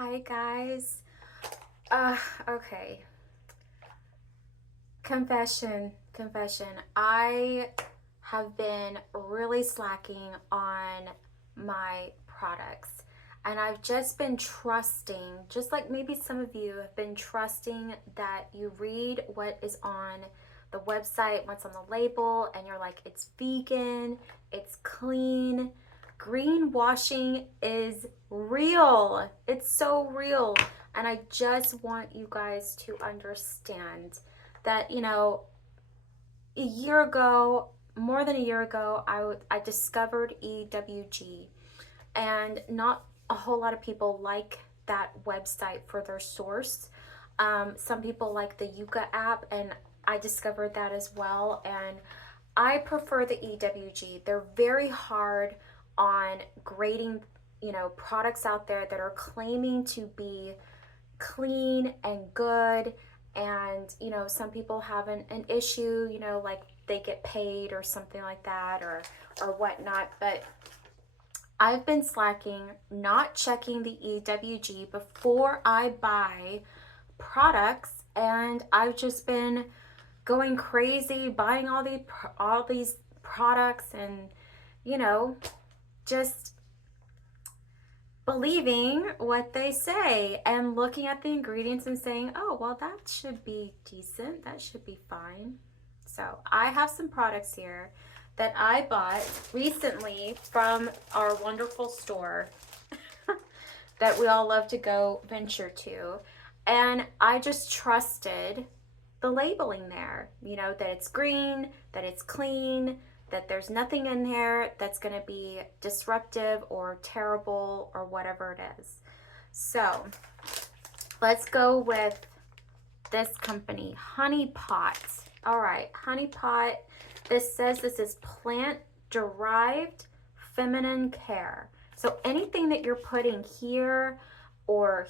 Hi guys. Okay. Confession. I have been really slacking on my products. And I've just been trusting, just like maybe some of you have been trusting that you read what is on the website, what's on the label, and you're like, it's vegan, it's clean. Greenwashing is real. It's so real. And I just want you guys to understand that, a year ago, more than a year ago, I discovered EWG, and not a whole lot of people like that website for their source. Some people like the Yuka app, and I discovered that as well. And I prefer the EWG. They're very hard on grading, products out there that are claiming to be clean and good. And some people have an issue, like they get paid or something like that, or whatnot. But I've been slacking, not checking the EWG before I buy products, and I've just been going crazy buying all these products, and you know just believing what they say and looking at the ingredients and saying, oh, well, that should be decent. That should be fine. So I have some products here that I bought recently from our wonderful store that we all love to go venture to. And I just trusted the labeling there, that it's green, that it's clean, that there's nothing in there that's going to be disruptive or terrible or whatever it is. So let's go with this company, Honey Pot. All right, Honey Pot. This says this is plant derived feminine care. So anything that you're putting here or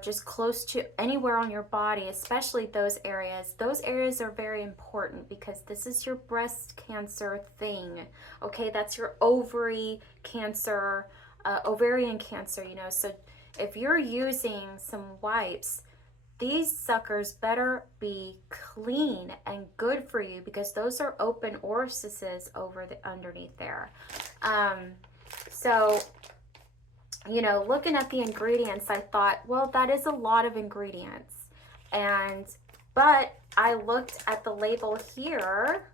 just close to anywhere on your body, especially those areas are very important because this is your breast cancer thing. Okay, that's your ovary cancer, ovarian cancer, So if you're using some wipes, these suckers better be clean and good for you because those are open orifices over the underneath there. So looking at the ingredients, I thought, well, that is a lot of ingredients. But I looked at the label here,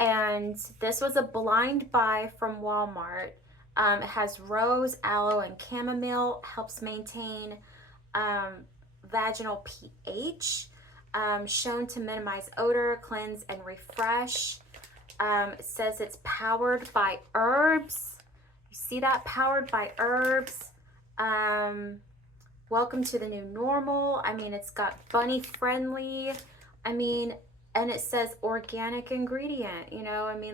and this was a blind buy from Walmart. It has rose, aloe, and chamomile, helps maintain vaginal pH, shown to minimize odor, cleanse, and refresh. It says it's powered by herbs. You see that? Powered by herbs. Welcome to the new normal. I mean, it's got bunny friendly. And it says organic ingredient.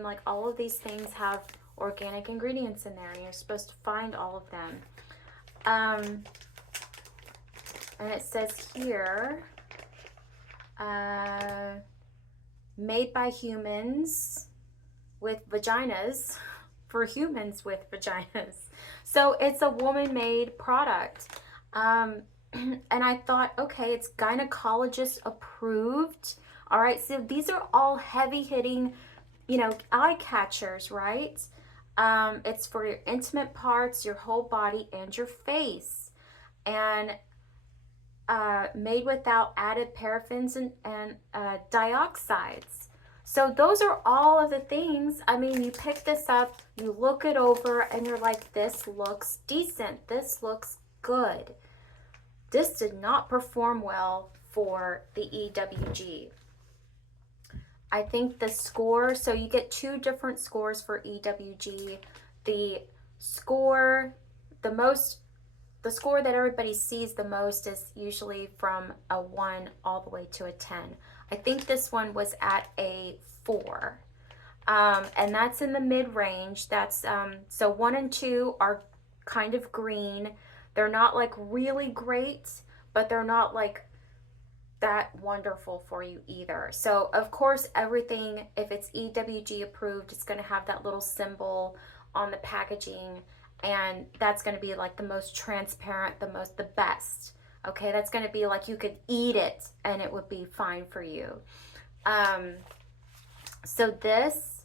Like all of these things have organic ingredients in there, and you're supposed to find all of them. And it says here, made by humans with vaginas for humans with vaginas. So it's a woman-made product. And I thought, okay, it's gynecologist approved. All right, so these are all heavy-hitting, eye catchers, right? It's for your intimate parts, your whole body, and your face. And made without added paraffins and dioxides. So those are all of the things. You pick this up, you look it over, and you're like, this looks decent. This looks good. This did not perform well for the EWG. I think the score, so you get two different scores for EWG. The score that everybody sees the most is usually from a 1 all the way to a 10. I think this one was at a 4. And that's in the mid-range. That's so 1 and 2 are kind of green. They're not like really great, but they're not like that wonderful for you either. So of course, everything, if it's EWG approved, it's going to have that little symbol on the packaging and that's going to be like the most transparent, the best. Okay, that's going to be like you could eat it and it would be fine for you. So this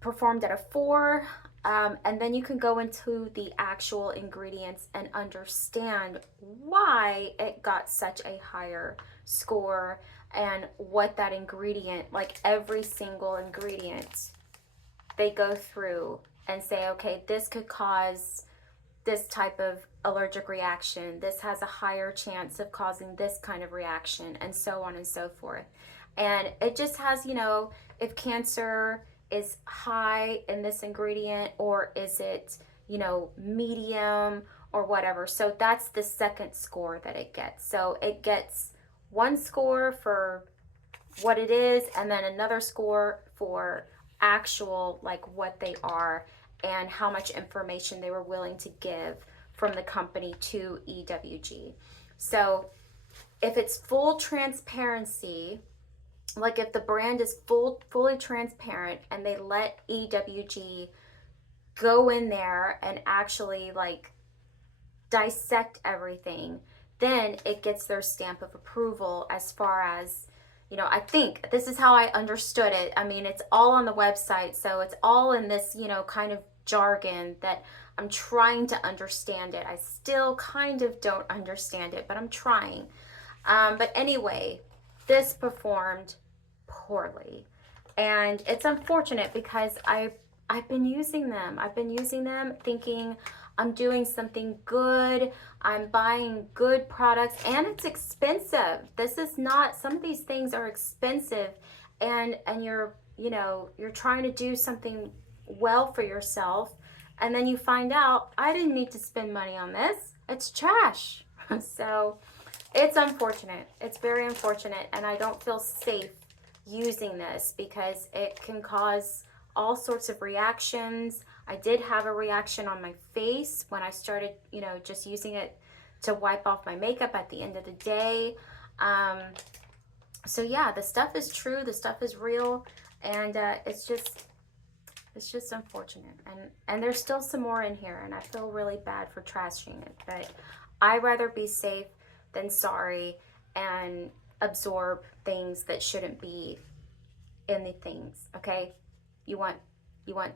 performed at a 4. And then you can go into the actual ingredients and understand why it got such a higher score and what that ingredient, like every single ingredient, they go through and say, okay, this could cause this type of allergic reaction. This has a higher chance of causing this kind of reaction, and so on and so forth. And it just has, if cancer is high in this ingredient, or is it, medium or whatever. So that's the second score that it gets. So it gets 1 score for what it is, and then another score for actual, like what they are and how much information they were willing to give from the company to EWG. So if it's full transparency, like if the brand is fully transparent and they let EWG go in there and actually like dissect everything, then it gets their stamp of approval. As far as, I think this is how I understood it. I mean, it's all on the website, so it's all in this, kind of jargon that I'm trying to understand it. I still kind of don't understand it, but I'm trying. But anyway, this performed poorly. And it's unfortunate because I've been using them. I've been using them thinking I'm doing something good. I'm buying good products, and it's expensive. This is not, some of these things are expensive, and you're trying to do something well for yourself, and then you find out I didn't need to spend money on this. It's trash. So it's unfortunate. It's very unfortunate, and I don't feel safe using this because it can cause all sorts of reactions. I did have a reaction on my face when I started, just using it to wipe off my makeup at the end of the day. So yeah, the stuff is true, the stuff is real, and it's just unfortunate. And there's still some more in here, and I feel really bad for trashing it, but I'd rather be safe than sorry and absorb things that shouldn't be in the things. Okay, you want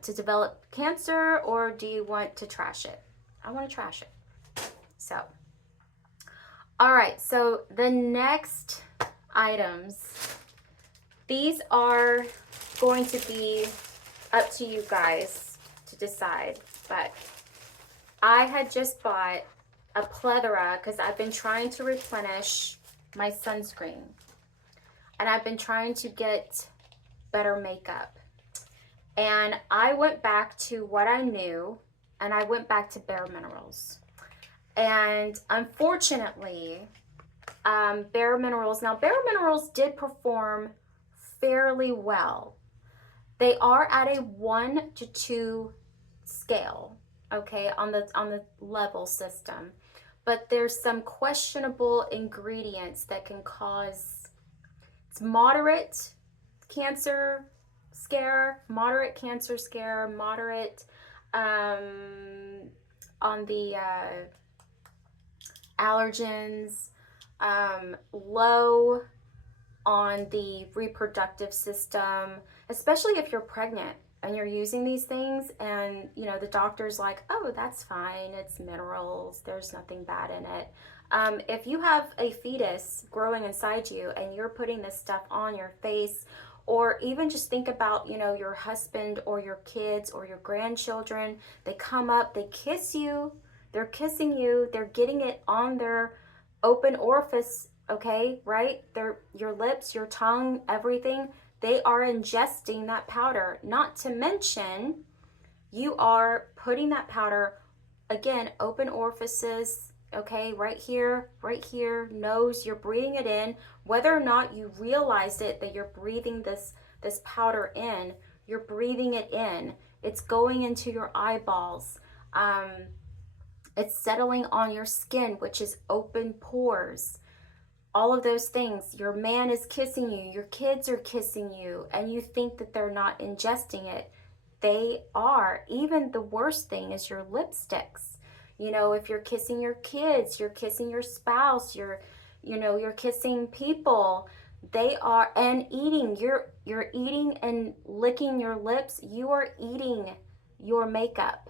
to develop cancer, or do you want to trash it? I want to trash it. So all right, so the next items, these are going to be up to you guys to decide, but I had just bought a plethora because I've been trying to replenish my sunscreen, and I've been trying to get better makeup. And I went back to what I knew, and I went back to Bare Minerals. And unfortunately, Bare Minerals did perform fairly well. They are at a 1 to 2 scale, okay, on the level system. But there's some questionable ingredients that can cause, it's moderate cancer scare, moderate on the allergens, low on the reproductive system, especially if you're pregnant and you're using these things, and the doctor's like, oh, that's fine, it's minerals, there's nothing bad in it. If you have a fetus growing inside you and you're putting this stuff on your face, or even just think about, your husband or your kids or your grandchildren, they come up, they kiss you, they're kissing you, they're getting it on their open orifice, okay, right? Your lips, your tongue, everything, they are ingesting that powder. Not to mention, you are putting that powder, again, open orifices, okay, right here, nose, you're breathing it in. Whether or not you realize it, that you're breathing this powder in, you're breathing it in. It's going into your eyeballs. It's settling on your skin, which is open pores. All of those things. Your man is kissing you, your kids are kissing you, and you think that they're not ingesting it. they are. Even the worst thing is your lipsticks. You know, if you're kissing your kids, you're kissing your spouse, you're kissing people, they are, and eating, you're eating and licking your lips, you are eating your makeup,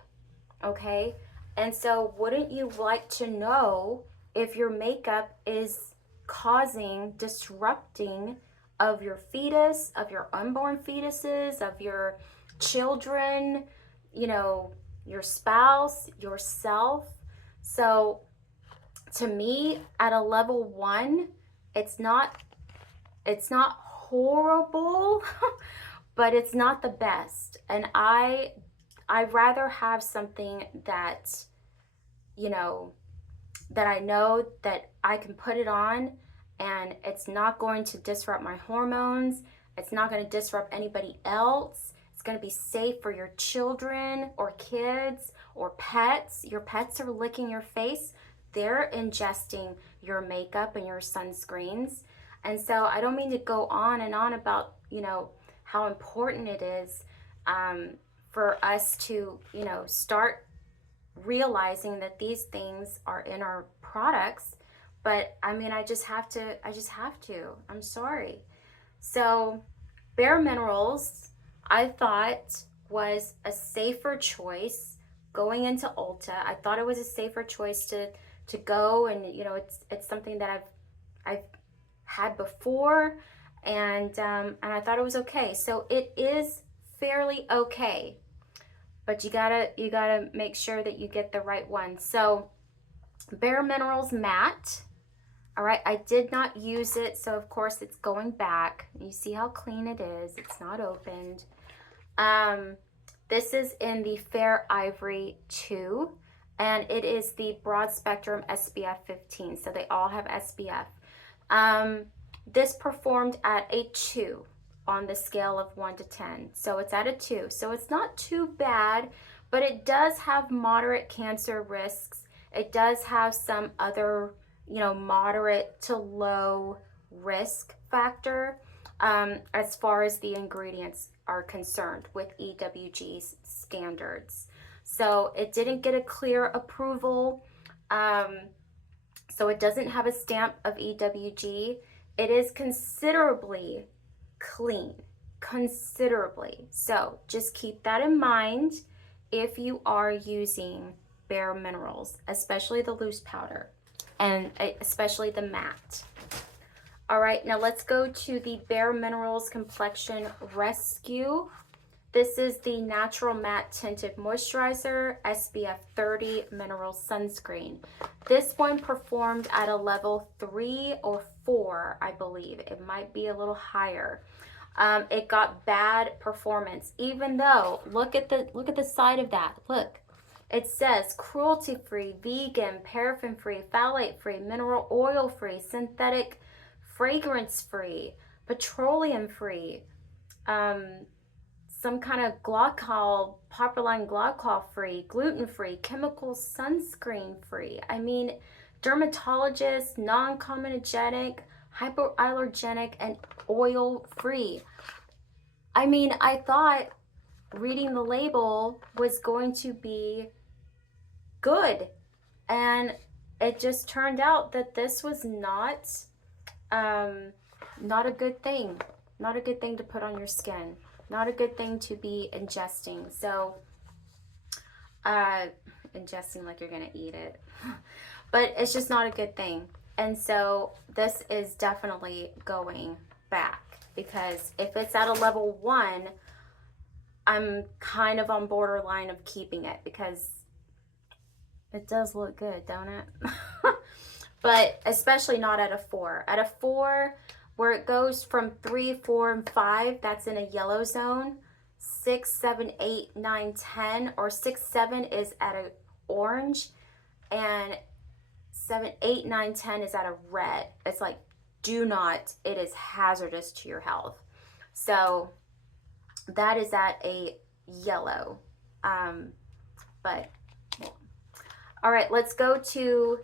okay? And so wouldn't you like to know if your makeup is causing disrupting of your fetus, of your unborn fetuses, of your children, you know, your spouse, yourself? So to me, at a level 1, it's not horrible, but it's not the best. And I'd rather have something that, you know, that I know that I can put it on and it's not going to disrupt my hormones. It's not going to disrupt anybody else. It's going to be safe for your children or kids or pets. Your pets are licking your face. They're ingesting your makeup and your sunscreens. And so I don't mean to go on and on about, you know, how important it is for us to, you know, start realizing that these things are in our products. But I mean, I just have to. I'm sorry. So Bare Minerals, I thought, was a safer choice going into Ulta. I thought it was a safer choice to go, and you know, it's something that I've had before, and I thought it was okay. So it is fairly okay, but you gotta make sure that you get the right one. So Bare Minerals Matte. All right, I did not use it, so of course it's going back. You see how clean it is. It's not opened. This is in the Fair Ivory 2, and it is the Broad Spectrum SPF 15. So they all have SPF. This performed at a 2 on the scale of 1 to 10. So it's at a 2. So it's not too bad, but it does have moderate cancer risks. It does have some other, you know, moderate to low risk factor as far as the ingredients are concerned with EWG standards. So it didn't get a clear approval. So it doesn't have a stamp of EWG. It is considerably clean, considerably. So just keep that in mind if you are using Bare Minerals, especially the loose powder and especially the matte. All right, now let's go to the Bare Minerals Complexion Rescue. This is the Natural Matte Tinted Moisturizer, SPF 30 Mineral Sunscreen. This one performed at a level 3 or 4, I believe. It might be a little higher. It got bad performance, even though, look at the side of that. Look, it says cruelty-free, vegan, paraffin-free, phthalate-free, mineral oil-free, synthetic fragrance-free, petroleum-free, some kind of glycol, propylene glycol-free, gluten-free, chemical sunscreen-free. I mean, dermatologist, non-comedogenic, hypoallergenic, and oil-free. I mean, I thought reading the label was going to be good, and it just turned out that this was not a good thing. Not a good thing to put on your skin. Not a good thing to be ingesting. So, ingesting like you're gonna eat it. But it's just not a good thing. And so this is definitely going back, because if it's at a level 1, I'm kind of on borderline of keeping it, because it does look good, don't it? But especially not at a 4. At a 4, where it goes from 3, 4, and 5, that's in a yellow zone. 6, 7, 8, 9, 10, or 6, 7 is at an orange, and 7, 8, 9, 10 is at a red. It's like, do not, it is hazardous to your health. So that is at a yellow. But yeah. All right, let's go to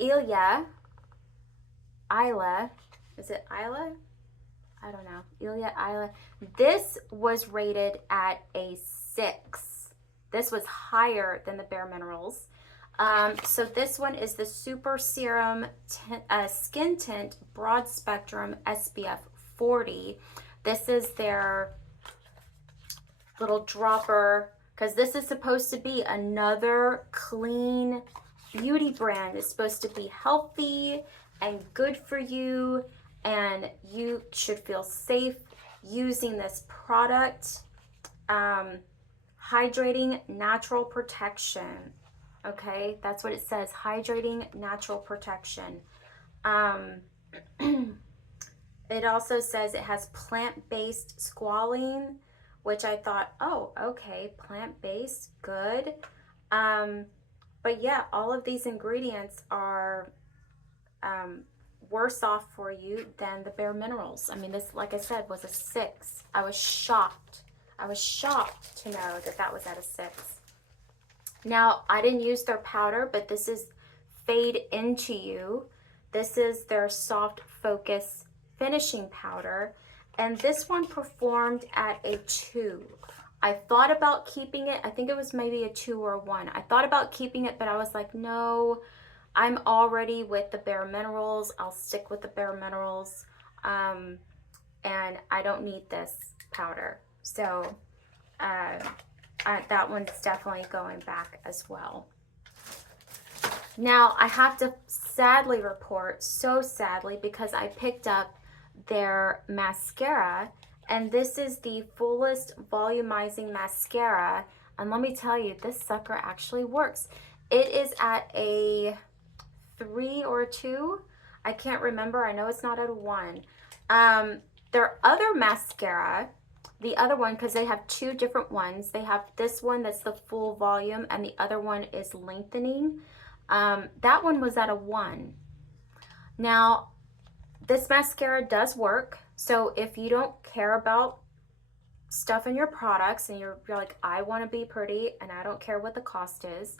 Isla. Is it Isla? I don't know. Isla. This was rated at a 6. This was higher than the Bare Minerals. So this one is the Super Serum Skin Tint Broad Spectrum SPF 40. This is their little dropper, because this is supposed to be another clean beauty brand. It's supposed to be healthy and good for you, and you should feel safe using this product. Hydrating natural protection. Okay, that's what it says, hydrating natural protection. It also says it has plant-based squalene, which I thought, oh, okay, plant-based, good. But yeah, all of these ingredients are worse off for you than the Bare Minerals. I mean, this, like I said, was a 6. I was shocked. I was shocked to know that that was at a 6. Now, I didn't use their powder, but this is Fade Into You. This is their Soft Focus Finishing Powder. And this one performed at a 2. I thought about keeping it. I think it was maybe a 2 or a 1. I thought about keeping it, but I was like, no, I'm already with the Bare Minerals. I'll stick with the Bare Minerals. And I don't need this powder. So that one's definitely going back as well. Now, I have to sadly report, so sadly, because I picked up their mascara, and this is the Fullest Volumizing Mascara, and let me tell you, this sucker actually works. It is at a 3 or a 2. I can't remember. I know it's not at a 1. Their other mascara, the other one, because they have 2 different ones. They have this one that's the full volume, and the other one is lengthening. That one was at a 1. Now, this mascara does work. So if you don't care about stuff in your products and you're like, I want to be pretty and I don't care what the cost is,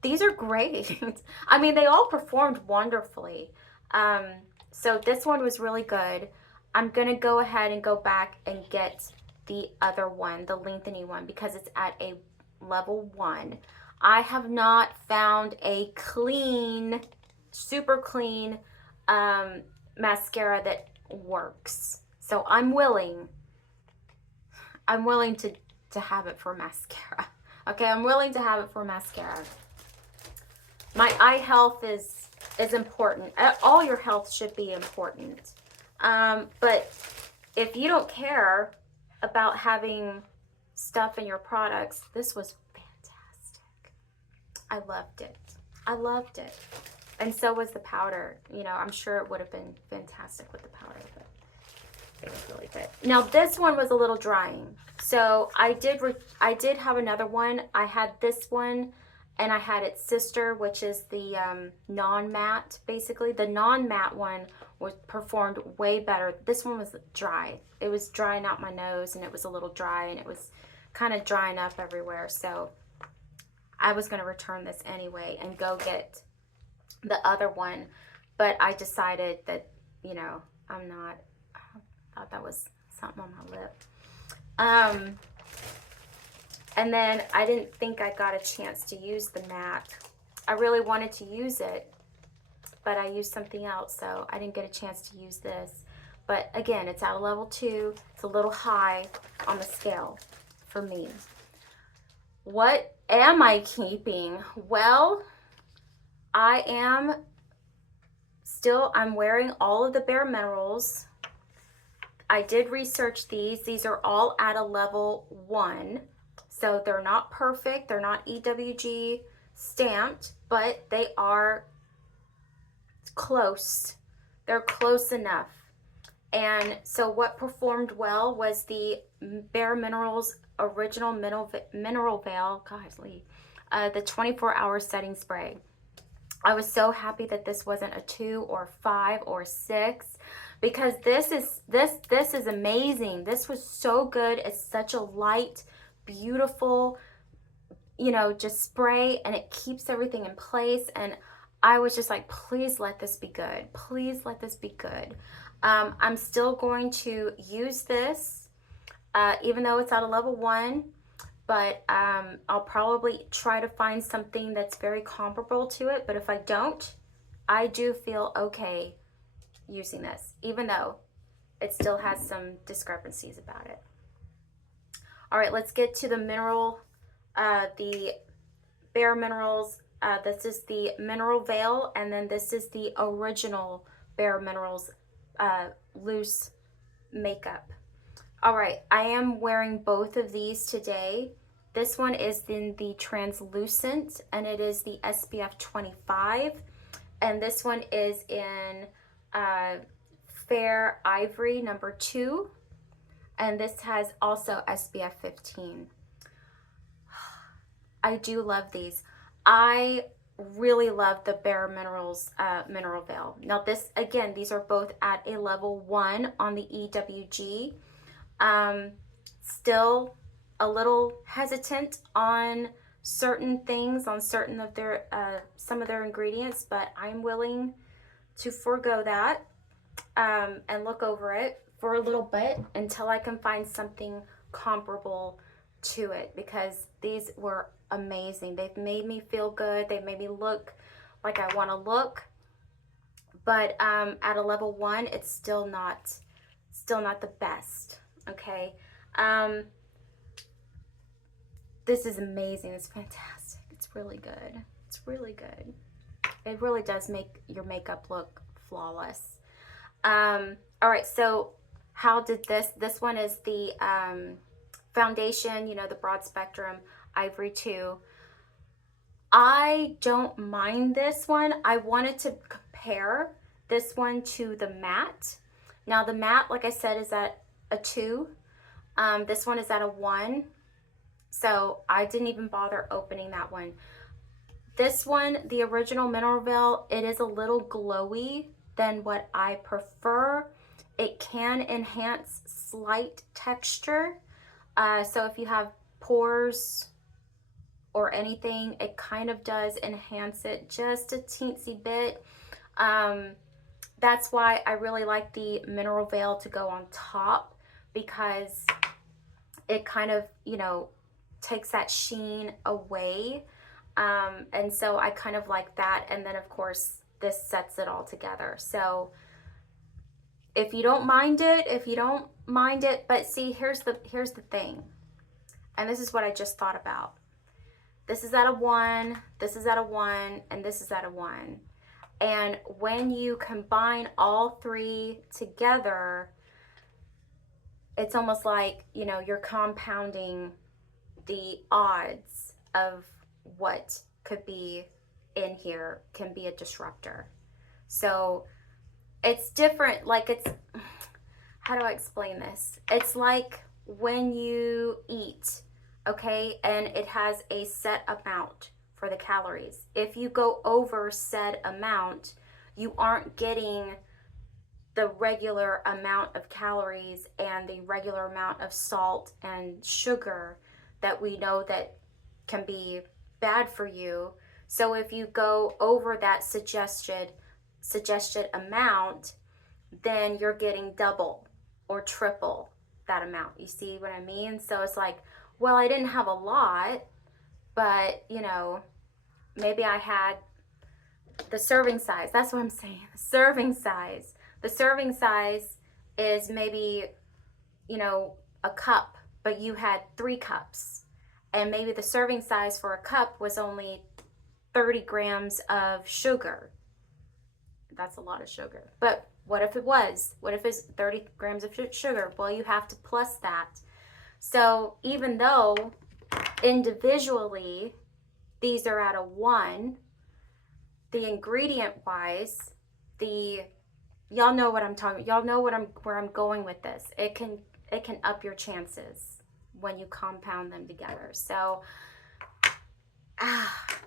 these are great. I mean, they all performed wonderfully. So this one was really good. I'm going to go ahead and go back and get the other one, the lengthening one, because it's at a level 1. I have not found a clean, super clean mascara that works. So I'm willing to have it for mascara. Okay, I'm willing to have it for mascara. My eye health is important. All your health should be important. But if you don't care about having stuff in your products, this was fantastic. I loved it. I loved it. And so was the powder. You know, I'm sure it would have been fantastic with the powder, but it was really good. Now, this one was a little drying. So I did have another one. I had this one, and I had its sister, which is the non-matte, basically. The non-matte one performed way better. This one was dry. It was drying out my nose, and it was a little dry, and it was kind of drying up everywhere. So I was going to return this anyway and go get the other one. But I decided that, you know, I thought that was something on my lip. And then I didn't think I got a chance to use the matte. I really wanted to use it, but I used something else, so I didn't get a chance to use this. But again, it's at a level 2. It's a little high on the scale for me. What am I keeping? Well, I'm wearing all of the Bare Minerals. I did research these. These are all at a level 1. So they're not perfect. They're not EWG stamped, but they are close. They're close enough. And so what performed well was the Bare Minerals Original Mineral Veil, golly, the 24-hour setting spray. I was so happy that this wasn't a 2 or 5 or 6, because this is amazing. This was so good. It's such a light, beautiful, you know, just spray, and it keeps everything in place. And I was just like, please let this be good. Please let this be good. I'm still going to use this even though it's at a level 1, but I'll probably try to find something that's very comparable to it. But if I don't, I do feel okay using this, even though it still has some discrepancies about it. All right, let's get to the mineral, the Bare Minerals. This is the Mineral Veil, and then this is the original Bare Minerals loose makeup. All right, I am wearing both of these today. This one is in the translucent, and it is the SPF 25. And this one is in Fair Ivory number 2. And this has also SPF 15. I do love these. I really love the Bare Minerals Mineral Veil. Now this, again, these are both at a level 1 on the EWG. Still a little hesitant on certain things, on certain of their some of their ingredients, but I'm willing to forego that and look over it for a little bit until I can find something comparable to it, because these were amazing. They've made me feel good. They've made me look like I want to look, but at a level 1, it's still not the best. Okay. This is amazing. It's fantastic. It's really good. It's really good. It really does make your makeup look flawless. All right, so how did this one is the foundation, you know, the broad spectrum Ivory 2. I don't mind this one. I wanted to compare this one to the matte. Now the matte, like I said, is at a 2. This one is at a 1. So I didn't even bother opening that one. This one, the original Mineral Veil, it is a little glowy than what I prefer. It can enhance slight texture. So if you have pores or anything, it kind of does enhance it just a teensy bit. That's why I really like the Mineral Veil to go on top, because it kind of, you know, takes that sheen away. And so I kind of like that. And then of course this sets it all together. So if you don't mind it, but see, here's the thing. And this is what I just thought about. This is at a 1, this is at a 1, and this is at a 1. And when you combine all 3 together, it's almost like, you know, you're compounding the odds of what could be in here can be a disruptor. So it's different. Like, it's, how do I explain this? It's like when you eat, okay, and it has a set amount for the calories. If you go over said amount, you aren't getting the regular amount of calories and the regular amount of salt and sugar that we know that can be bad for you. So if you go over that suggested amount, then you're getting double or triple that amount. You see what I mean? So it's like, well, I didn't have a lot, but you know, maybe I had the serving size. That's what I'm saying. The serving size. The serving size is maybe, you know, a cup, but you had 3 cups. And maybe the serving size for a cup was only 30 grams of sugar. That's a lot of sugar. But what if it was? What if it's 30 grams of sugar? Well, you have to plus that. So even though individually these are at a 1, the ingredient wise, y'all know what I'm talking about. Y'all know where I'm going with this. It can up your chances when you compound them together. So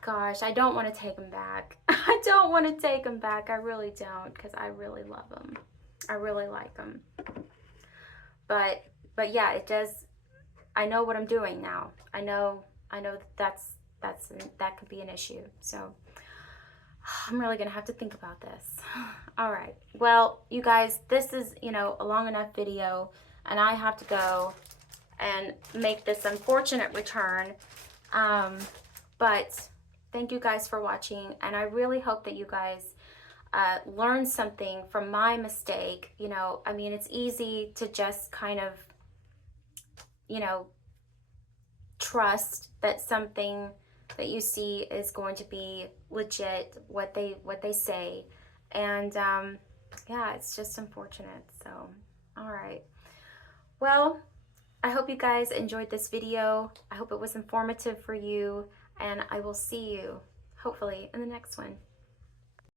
gosh, I don't want to take them back. I don't want to take them back. I really don't, because I really love them. I really like them. But yeah, it does. I know what I'm doing now. I know that could be an issue. So I'm really gonna have to think about this. All right. Well, you guys, this is, you know, a long enough video, and I have to go and make this unfortunate return. But thank you guys for watching, and I really hope that you guys learn something from my mistake. You know, I mean, it's easy to just kind of, you know, trust that something that you see is going to be legit, what they say, and yeah, it's just unfortunate. So, all right, well, I hope you guys enjoyed this video. I hope it was informative for you, and I will see you hopefully in the next one.